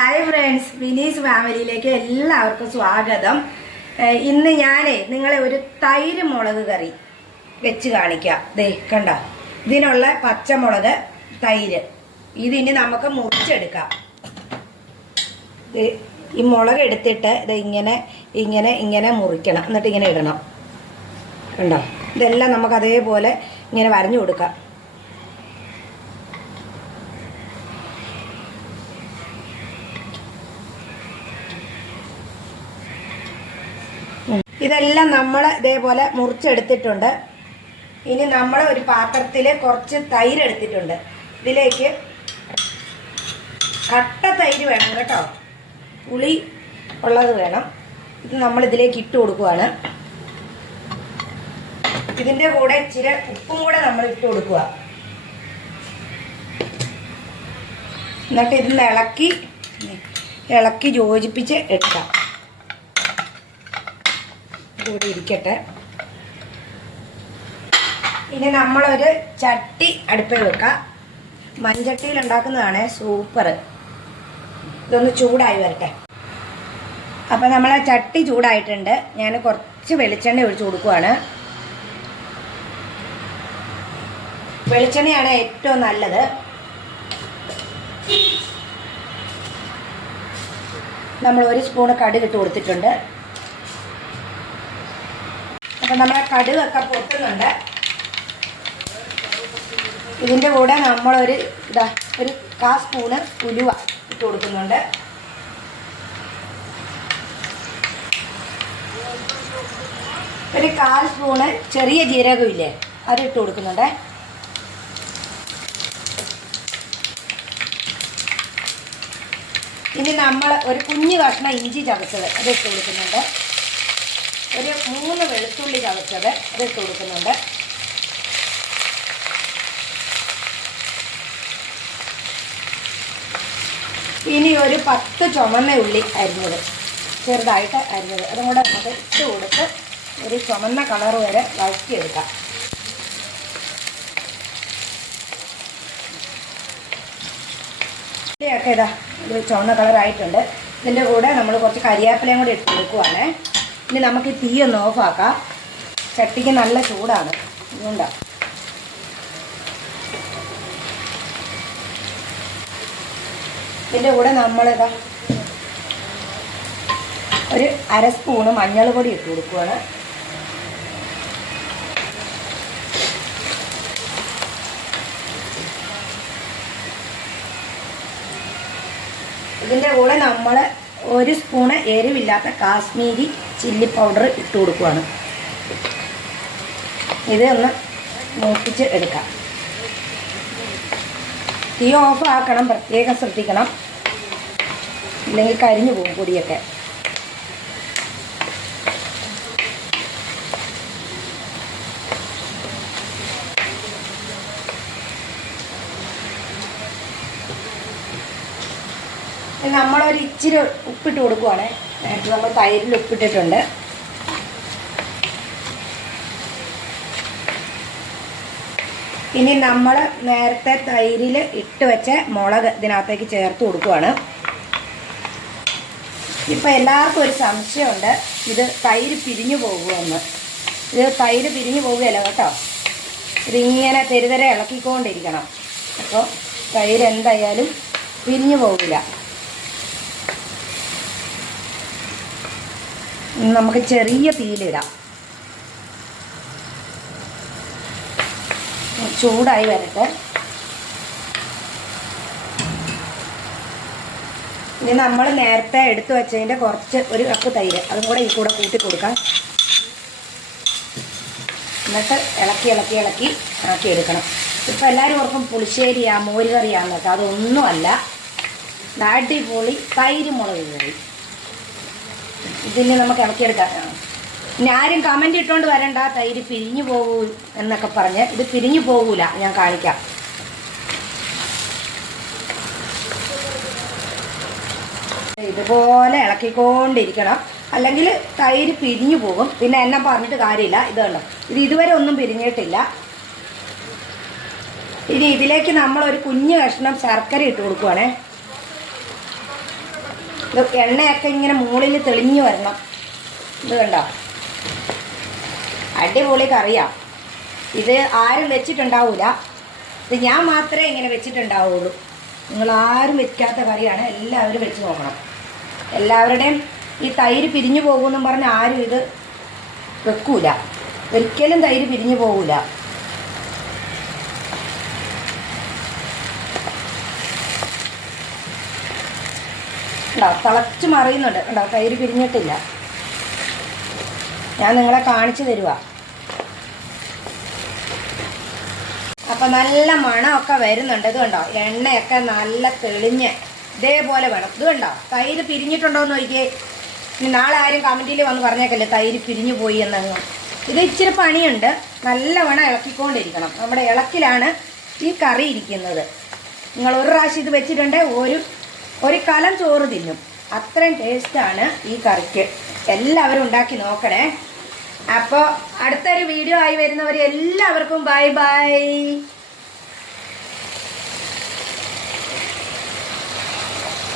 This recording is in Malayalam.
ഹായ് ഫ്രണ്ട്സ് വിനീസ് ഫാമിലിയിലേക്ക് എല്ലാവർക്കും സ്വാഗതം. ഇന്ന് ഞാനേ നിങ്ങളെ ഒരു തൈര് മുളക് കറി വെച്ച് കാണിക്കാം. ദേ കണ്ട? ഇതിനുള്ള പച്ചമുളക് തൈര്. ഇതിനി നമുക്ക് മുറിച്ചെടുക്കാം. ഈ മുളക് എടുത്തിട്ട് ഇത് ഇങ്ങനെ ഇങ്ങനെ ഇങ്ങനെ മുറിക്കണം. എന്നിട്ട് ഇങ്ങനെ ഇടണം. കണ്ടോ? ഇതെല്ലാം നമുക്ക് അതേപോലെ ഇങ്ങനെ വരഞ്ഞു കൊടുക്കാം. ഇതെല്ലാം നമ്മൾ ഇതേപോലെ മുറിച്ചെടുത്തിട്ടുണ്ട്. ഇനി നമ്മൾ ഒരു പാത്രത്തിൽ കുറച്ച് തൈര് എടുത്തിട്ടുണ്ട് ഇതിലേക്ക് കട്ട തൈര് വേണം കേട്ടോ. പുളി ഉള്ളത് വേണം. ഇത് നമ്മൾ ഇതിലേക്ക് ഇട്ട് കൊടുക്കുവാണ്. ഇതിന്റെ കൂടെ ഇച്ചിരി ഉപ്പും കൂടെ നമ്മൾ ഇട്ട് കൊടുക്കുക. എന്നിട്ട് ഇതിന്ന് ഇളക്കി ഇളക്കി യോജിപ്പിച്ച് എടുക്കാം. ഇതുകൂടി ഇരിക്കട്ടെ. ഇനി നമ്മളൊരു ചട്ടി അടുപ്പിൽ വെക്കാം. മൺചട്ടിയിൽ ഉണ്ടാക്കുന്നതാണ് സൂപ്പർ ഇതൊന്ന് ചൂടായി വരട്ടെ. അപ്പം നമ്മളെ ചട്ടി ചൂടായിട്ടുണ്ട്. ഞാൻ കുറച്ച് വെളിച്ചെണ്ണ ഒഴിച്ചു കൊടുക്കുവാണ്. വെളിച്ചെണ്ണയാണ് ഏറ്റവും നല്ലത്. നമ്മൾ ഒരു സ്പൂണ് കടുക് ഇട്ട് കൊടുത്തിട്ടുണ്ട്. അപ്പം നമ്മളെ കടുകൊക്കെ പൊട്ടുന്നുണ്ട്. ഇതിന്റെ കൂടെ നമ്മളൊരു ഇതാ ഒരു കാ സ്പൂണ് ഉലുവ ഇട്ട് കൊടുക്കുന്നുണ്ട്. ഒരു കാൽ സ്പൂണ് ചെറിയ ജീരകമില്ലേ അത് ഇട്ട് കൊടുക്കുന്നുണ്ട്. ഇനി നമ്മൾ ഒരു കുഞ്ഞു കഷ്ണം ഇഞ്ചി ചതച്ചത് അത് ഇട്ട് കൊടുക്കുന്നുണ്ട്. ഒരു മൂന്ന് വെളുത്തുള്ളി ചതച്ചത് ഇട്ട് കൊടുക്കുന്നുണ്ട്. ഇനി ഒരു പത്ത് ചുമന്ന ഉള്ളി അരിഞ്ഞത് ചെറുതായിട്ട് അരിഞ്ഞത്. അതും കൂടെ നമുക്ക് ഇട്ട് കൊടുത്ത് ഒരു ചുമന്ന കളർ വരെ വഴറ്റിയെടുക്കാം. ഉള്ളിയൊക്കെ ഇതാ ഇത് ചുവന്ന കളറായിട്ടുണ്ട്. ഇതിന്റെ കൂടെ നമ്മൾ കുറച്ച് കരിയാപ്പിലയും കൂടി ഇട്ട് കൊടുക്കുവാണ്. ഇനി നമുക്ക് തീ ഒന്ന് ഓഫാക്കാം ചട്ടിക്ക് നല്ല ചൂടാണ്. അതുകൊണ്ടാണ് ഇതിന്റെ കൂടെ നമ്മളിതാ ഒരു അര സ്പൂണ് മഞ്ഞൾ പൊടി ഇട്ട് കൊടുക്കുകയാണ് ഇതിന്റെ കൂടെ നമ്മൾ ഒരു സ്പൂണ് എരിവില്ലാത്ത കാശ്മീരി ചില്ലി പൗഡർ ഇട്ട് കൊടുക്കുവാണ്. ഇത് ഒന്ന് മൂപ്പിച്ച് എടുക്കാം. തീ ഓഫ് ആക്കണം പ്രത്യേകം ശ്രദ്ധിക്കണം. ഇല്ലെങ്കിൽ കരിഞ്ഞു പോകും പൊടിയൊക്കെ. ഇനി നമ്മളൊരു ഇച്ചിരി ഉപ്പിട്ട് കൊടുക്കുവാണേ. നേരത്തെ നമ്മൾ തൈരിൽ ഉപ്പിട്ടിട്ടുണ്ട്. ഇനി നമ്മൾ നേരത്തെ തൈരിൽ ഇട്ട് വെച്ച മുളക് ഇതിനകത്തേക്ക് ചേർത്ത് കൊടുക്കുവാണ്. ഇപ്പം എല്ലാവർക്കും ഒരു സംശയമുണ്ട്. ഇത് തൈര് പിരിഞ്ഞു പോകുമെന്ന് ഇത് തൈര് പിരിഞ്ഞു പോവുകയല്ല കേട്ടോ. ഇതിങ്ങനെ തെരുതരെ ഇളക്കിക്കൊണ്ടിരിക്കണം. അപ്പോൾ തൈര് എന്തായാലും പിരിഞ്ഞു പോകില്ല. നമുക്ക് ചെറിയ തീയിലിടാം ചൂടായി വരട്ടെ. ഇനി നമ്മൾ നേരത്തെ എടുത്തു വെച്ചതിന്റെ കുറച്ച് ഒരു കപ്പ് തൈര് അതും കൂടെ ഈ കൂടെ കൂട്ടി കൊടുക്കാം. എന്നിട്ട് ഇളക്കി ഇളക്കി ഇളക്കി ആക്കി എടുക്കണം. ഇപ്പം എല്ലാവരും ഓർക്കും പുളിശ്ശേരിയാ മോരുകറിയാന്നൊക്കെ അതൊന്നുമല്ല. അടിപൊളി തൈര് മുളക് കറി. ഇതിന് നമുക്ക് ഇളക്കിയെടുക്കാം. ഇനി ആരും കമന്റ് ഇട്ടുകൊണ്ട് വരണ്ട. തൈര് പിരിഞ്ഞു പോകൂ എന്നൊക്കെ പറഞ്ഞ് ഇത് പിരിഞ്ഞു പോകൂല ഞാൻ കാണിക്കാം. ഇതുപോലെ ഇളക്കിക്കൊണ്ടിരിക്കണം. അല്ലെങ്കിൽ തൈര് പിരിഞ്ഞു പോകും. പിന്നെ എന്നെ പറഞ്ഞിട്ട് കാര്യമില്ല. ഇത് കണ്ടോ? ഇത് ഇതുവരെ ഒന്നും പിരിഞ്ഞിട്ടില്ല. ഇനി ഇതിലേക്ക് നമ്മൾ ഒരു കുഞ്ഞു കഷ്ണം ശർക്കര ഇട്ട് കൊടുക്കുവാണേ. ഇത് എണ്ണയൊക്കെ ഇങ്ങനെ മുകളിൽ തെളിഞ്ഞു വരണം. ഇത് കണ്ടോ? അടിപൊളി കറിയാ. ഇത് ആരും വെച്ചിട്ടുണ്ടാവില്ല ഇത് ഞാൻ മാത്രമേ ഇങ്ങനെ വെച്ചിട്ടുണ്ടാവുള്ളൂ. നിങ്ങൾ ആരും വെക്കാത്ത കറിയാണ്. എല്ലാവരും വെച്ച് നോക്കണം. എല്ലാവരുടെയും ഈ തൈര് പിരിഞ്ഞു പോകുമെന്നും പറഞ്ഞ് ആരും ഇത് വെക്കൂല. ഒരിക്കലും തൈര് പിരിഞ്ഞു പോകൂല ഉണ്ടോ തിളച്ച് മറിയുന്നുണ്ട്. ഉണ്ടോ തൈര് പിരിഞ്ഞിട്ടില്ല. ഞാൻ നിങ്ങളെ കാണിച്ചു തരുക അപ്പം നല്ല മണമൊക്കെ വരുന്നുണ്ട്. ഇത് കണ്ടോ എണ്ണയൊക്കെ നല്ല തെളിഞ്ഞ് ഇതേപോലെ വേണം. ഇത് കണ്ടോ തൈര് പിരിഞ്ഞിട്ടുണ്ടോ എന്ന് നോക്കിയേ. ഇനി നാളെ ആരും കമന്റിൽ വന്ന് പറഞ്ഞേക്കല്ലേ തൈര് പിരിഞ്ഞു പോയി എന്നങ്ങ് ഇത് ഇച്ചിരി പണിയുണ്ട്. നല്ല നല്ലവണ്ണം ഇളക്കിക്കൊണ്ടിരിക്കണം. നമ്മുടെ ഇളക്കിലാണ് ഈ കറി ഇരിക്കുന്നത്. നിങ്ങൾ ഒരു പ്രാവശ്യം ഇത് വെച്ചിട്ടുണ്ടെങ്കിൽ ഒരു ഒരു കലം ചോറ് തിന്നും. അത്രയും ടേസ്റ്റാണ് ഈ കറിക്ക്. എല്ലാവരും ഉണ്ടാക്കി നോക്കണേ. അപ്പോൾ അടുത്തൊരു വീഡിയോ ആയി വരുന്നവർ എല്ലാവർക്കും ബൈ ബൈ